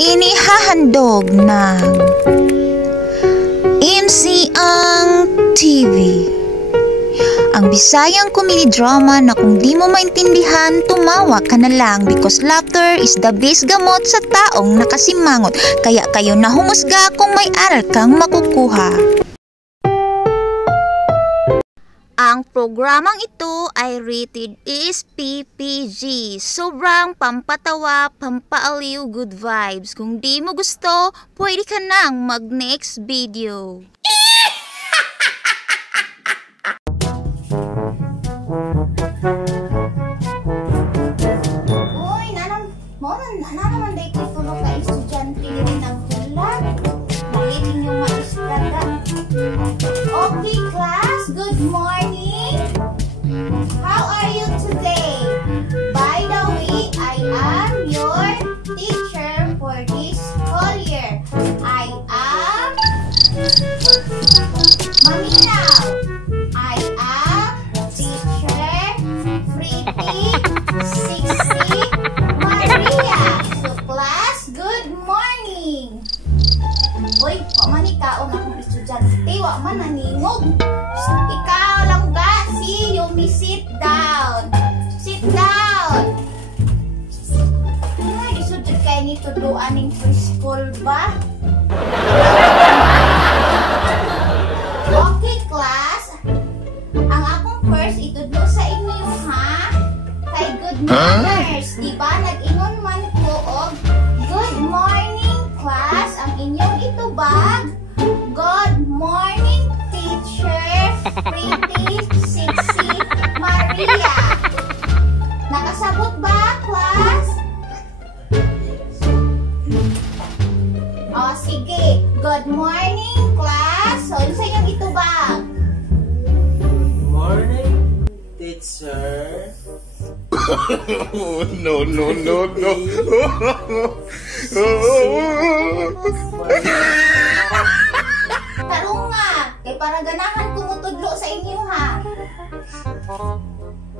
Inihahandog ng MC Ang TV. Ang Bisayang comedy drama na kung di mo maintindihan, tumawa ka na lang because laughter is the best gamot sa taong nakasimangot. Kaya kayo na humusga kung may aral kang makukuha. Ang programang ito ay rated is PPG. Sobrang pampatawa, pampaaliw, good vibes. Kung di mo gusto, pwede ka nang mag-next video. Uy, nanaman day ko tulog ka estudyante rin nagtulad. Dahil ninyong maistrada. Okay, class. Good morning. How are you today? By the way, I am your teacher for this whole year. I am Maminaw. I am teacher Pretty Sixty Maria. So class, good morning. Uy, pamanikaon akong estudyante. Wa man naningog. Ikaw lang ba? Si Yumi, sit down. Sit down. Ay, isudod kayo ni tuduan ng preschool ba? Okay, class. Ang akong first itudlo sa inyo, ha? Kay good manners. Diba? Nag-ingon man ko og good morning, class. Ang inyong itubag. Good morning, teacher Pretty Sixty Maria. Nakasabot ba, class? O, sige. Good morning, class. So, yun sa inyong itubag. Morning, teacher. No. Tarong nga. Kay para ganahan kumutudlo sa inyo, ha?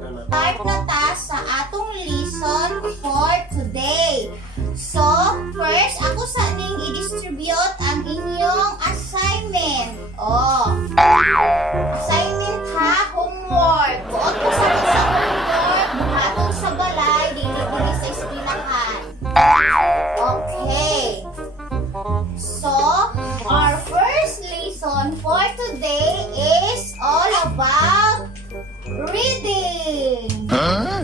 Start na ta sa atong lesson for today. So, first, ako sa ning i-distribute ang inyong assignment. Oh. Assignment ha, homework. Buot ko sa homework, buhatong sa balay, dili sa eskwelahan. Okay. So, our first lesson for today is all about reading. Huh?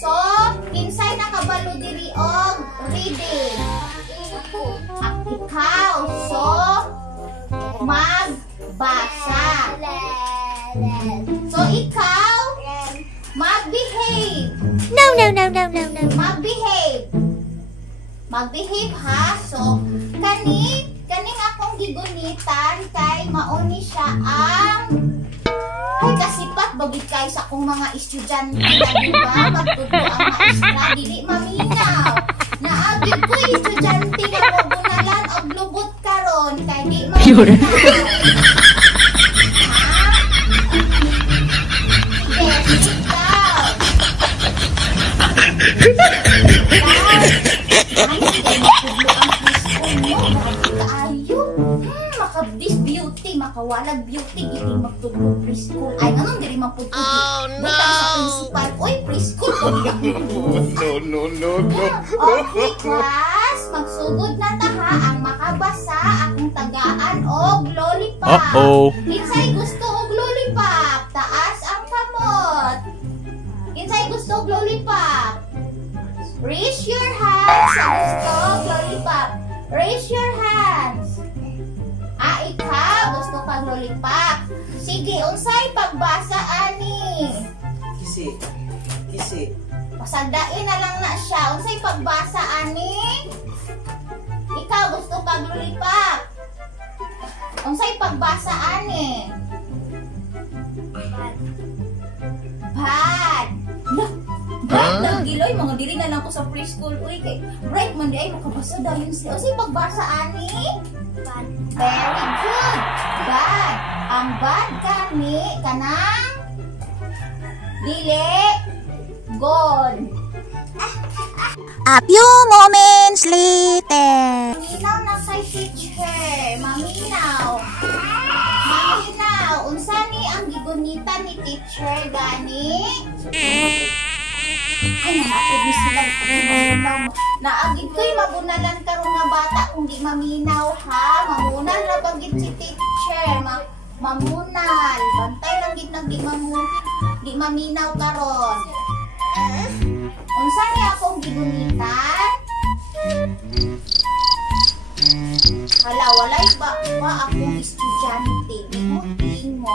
So, inside nakabalo diri og reading. Ikaw, so, magbasa. So, ikaw, mag-behave. No. Mag-behave. Mag-behave, ha? So, kaning akong gigunitan kay mauni siya ang ay kasipat bagid kay sa akong mga estudyante na diba magtudlo ang maestra dili maminaw. Naagid ko estudyante na mabunalan og lubot karon kay di maminaw. Yes, ikaw. Makabdis beauty, makawalag beauty, gili magtudlo preschool. Ay, anong diri magputudlo? Oh, no! Sa principal, oy, preschool. No. Okay, class. Magsugod na ta ha ang makabasa akong tagaan og lollipop. Insay gusto og lollipop? Taas ang kamot. Insay gusto og lollipop? Raise your hands sa gusto og lollipop. Raise your hands. Ikaw gusto kang lollipop. Sige, unsay pagbasa ani? Kisi. Pasagdain na lang na siya. Unsay pagbasa ani? Ikaw gusto kang lollipop. Unsay pagbasa ani? Bad. Bright lang giloy, mga dili na lang ko sa preschool. Uy, kay bright man di ay makabasa dayon sila. Unsay pagbasa ani? Bad. Very good. Bad. Ang bad kani kanang dili good. A few moments later. Maminaw na kay teacher. Maminaw. Maminaw. Unsa ni ang gigunita ni teacher gani? Ay, naapod ni sila. Maminaw. Naagid ko'y mabunalan karon nga bata kung di maminaw ha. Mamunal na bagit si teacher. Mamunal. Bantay lang gid nang di maminaw karon. Unsa ni akong gigunitan? Hala, walay ba akong estudyante? Mo.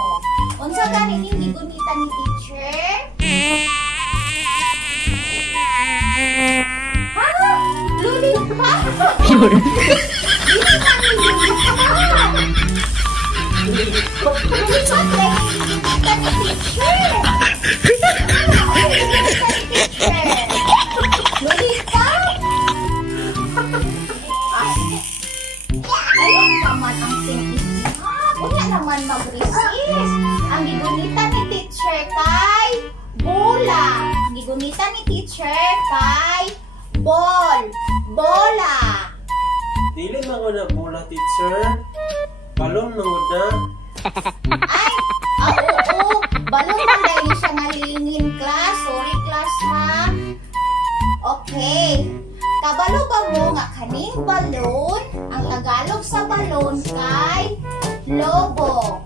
Unsa gani ning gigunitan ni teacher? Ha? Luli pa? Naman mag-resist. Ang gigunita ni teacher kay bola. Ang gigunita ni teacher kay ball. Bola. Dili man na bola, teacher. Balon mangod na. Ay, oo. Balon man dahil siya ngalingin, class. Sorry, class, ha? Okay. Kabalo ba mo nga kaning balon? Ang Tagalog sa balon kay lobo.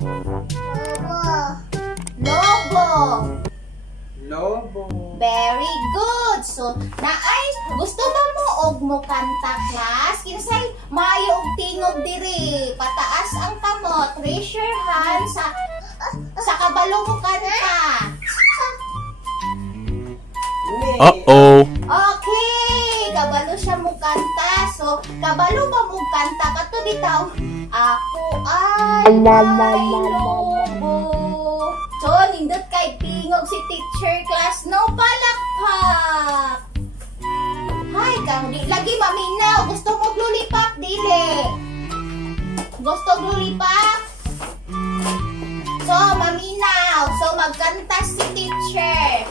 Lobo. Very good. So, naay, gusto ba mo og mo kanta, class? Kinsay maayo og tingog diri. Pataas ang kamot. Raise your hand sa kabalo mo kanta. Uh-oh. Okay, kabalo siya mo kanta. So, kabalo ba mo kanta? Kato bitaw, ako ay may lobo. So, nindot kay tingog si teacher, class. No palakpak. Hay, di lagi maminaw. Gusto mo lollipop, dili? Gusto lollipop? So, maminaw. So, magkanta si teacher.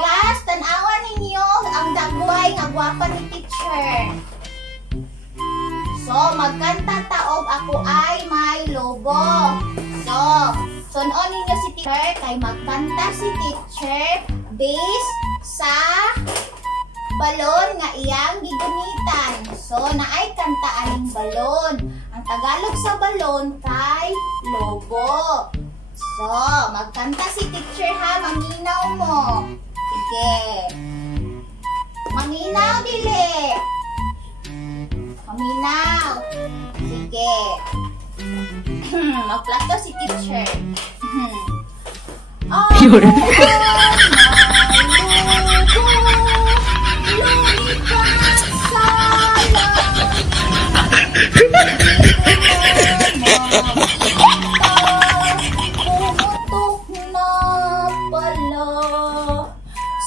Class, tanawan ninyo ang dagway nga gwapa ni teacher. So, magkanta taog ako ay may lobo. So, sunon ninyo si teacher kay magkanta si teacher based sa balon nga iyang gigunitan. So, naay kanta aning balon. Ang Tagalog sa balon kay lobo. So, magkanta si teacher ha, maminaw mo. Sige. Maminaw, dili. Maminaw. Sige. Magplato si teacher.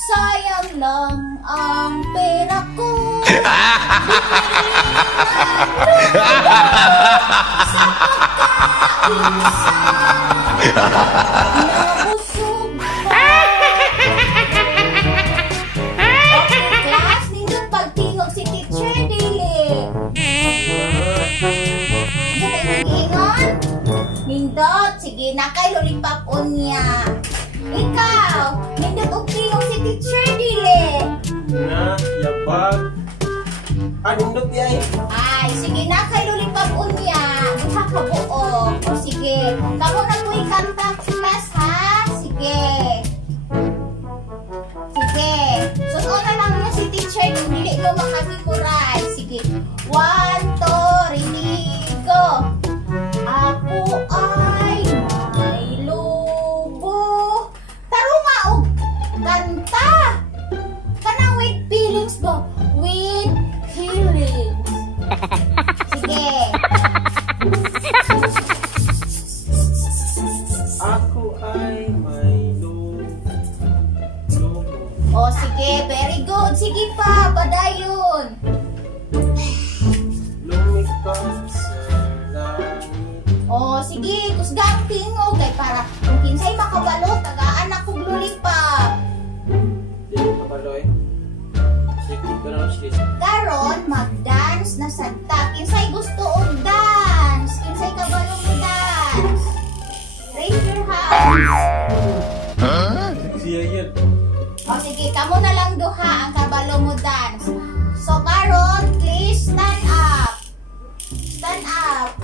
Sayang lang ang pera ko. Nabusog pa. Okay, class, nindot pagtingog si teacher, dili. Nindot ay nag-ingon? Nindot, sige na kay lollipop unya. Ikaw, nindot og tingog si teacher, dili. Na, yabag. Nindot yay. Ay, sige na kay lollipop unya. Duha ka buo. O sige, kamo na ko ikanta class ha. Sige. Sige. Sunon na lang mo si teacher kung dili ko makapimorize. Sige. 1, 2, ready, go. Ako ay may lobo. Tarunga og kanta. Kanang with feelings ba? With feelings. Sige. Ako ay may lobo. O sige, very good. Sige pa, padayon. nasagta. Kinsay gusto og dance? Kinsay kabalo mo dance? Raise your hands. Siya yan. O sige, kamo na lang duha ang kabalo mo dance. So karon, please stand up. Stand up.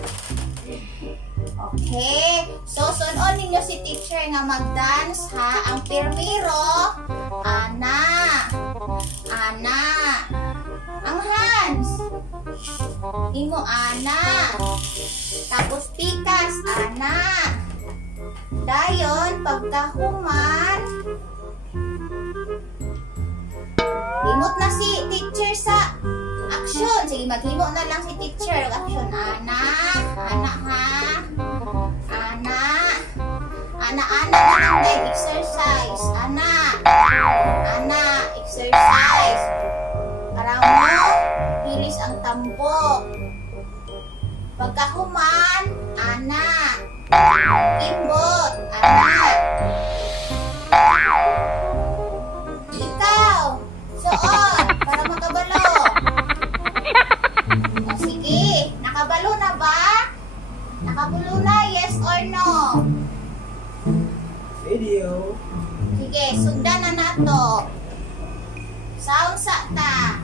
Okay. So sunon ninyo si teacher nga mag-dance ha. Ang pirmiro, ana. Ana. Ang hands. Imo ana. Tapos pikas, ana. Dayon pagkahuman, himot na si teacher sa action. Sige, maghimo na lang si teacher. Action, ana. Ana ha. Ana. Ana na lang dahil exercise. Ana. Ana, exercise. Para mo, bilis ang tambok. Pagkahuman, ana. Kimbot, ana. Ikaw, suot, para makabalo. O sige, nakabalo na ba? Nakabalo na, yes or no? Video. Sige, sugdan na nato. Sound sa ta.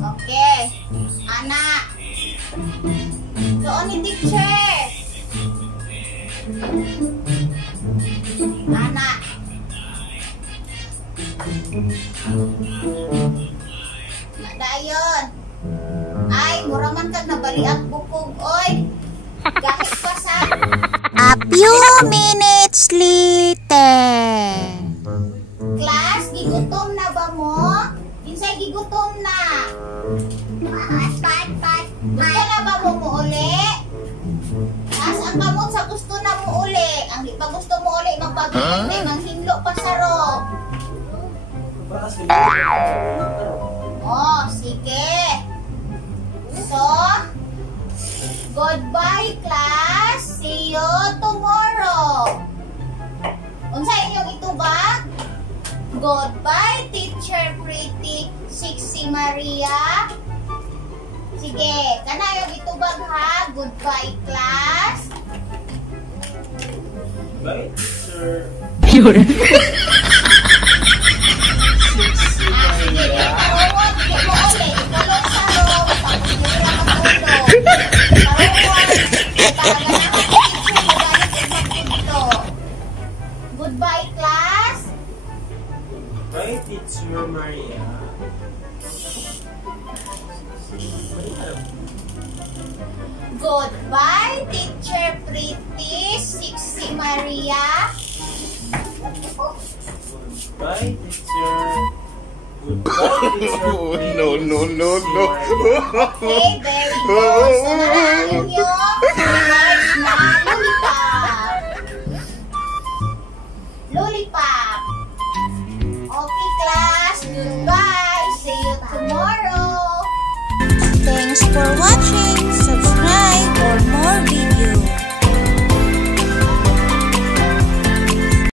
Okay. Anak. Doon ni teacher. Anak. Dayon. Ay, mura man kag nabaliag bukog, oy. Gahit pa sa A few minutes later. class, gigutom na ba mo? Kinsay gigutom na? Gusto na ba mo muuli? As ang kamot sa gusto na muuli. Ang di pa gusto mo uli, magpabilis na hinlo pa sa ro. Oh, sige. So, goodbye class. See you tomorrow. Unsa inyong itubag? Goodbye Teacher Pretty Sixy Maria. Sige, kana yung itubag ha. Goodbye class. Bye, sir. Sige, karungon, di mo ulit. Ikulong sa room, tapos di mo lang matulog. Karungon, talaga na ang teacher mo dahil sa dito. Goodbye, class. Bye, Teacher Maria. Goodbye, Teacher Pretty Sixy Maria. Bye, Teacher. Goodbye, Teacher. No. Okay, very good. So, naraan nyo large na lollipop. Lollipop. Okay, class. Goodbye. See you tomorrow. Thanks for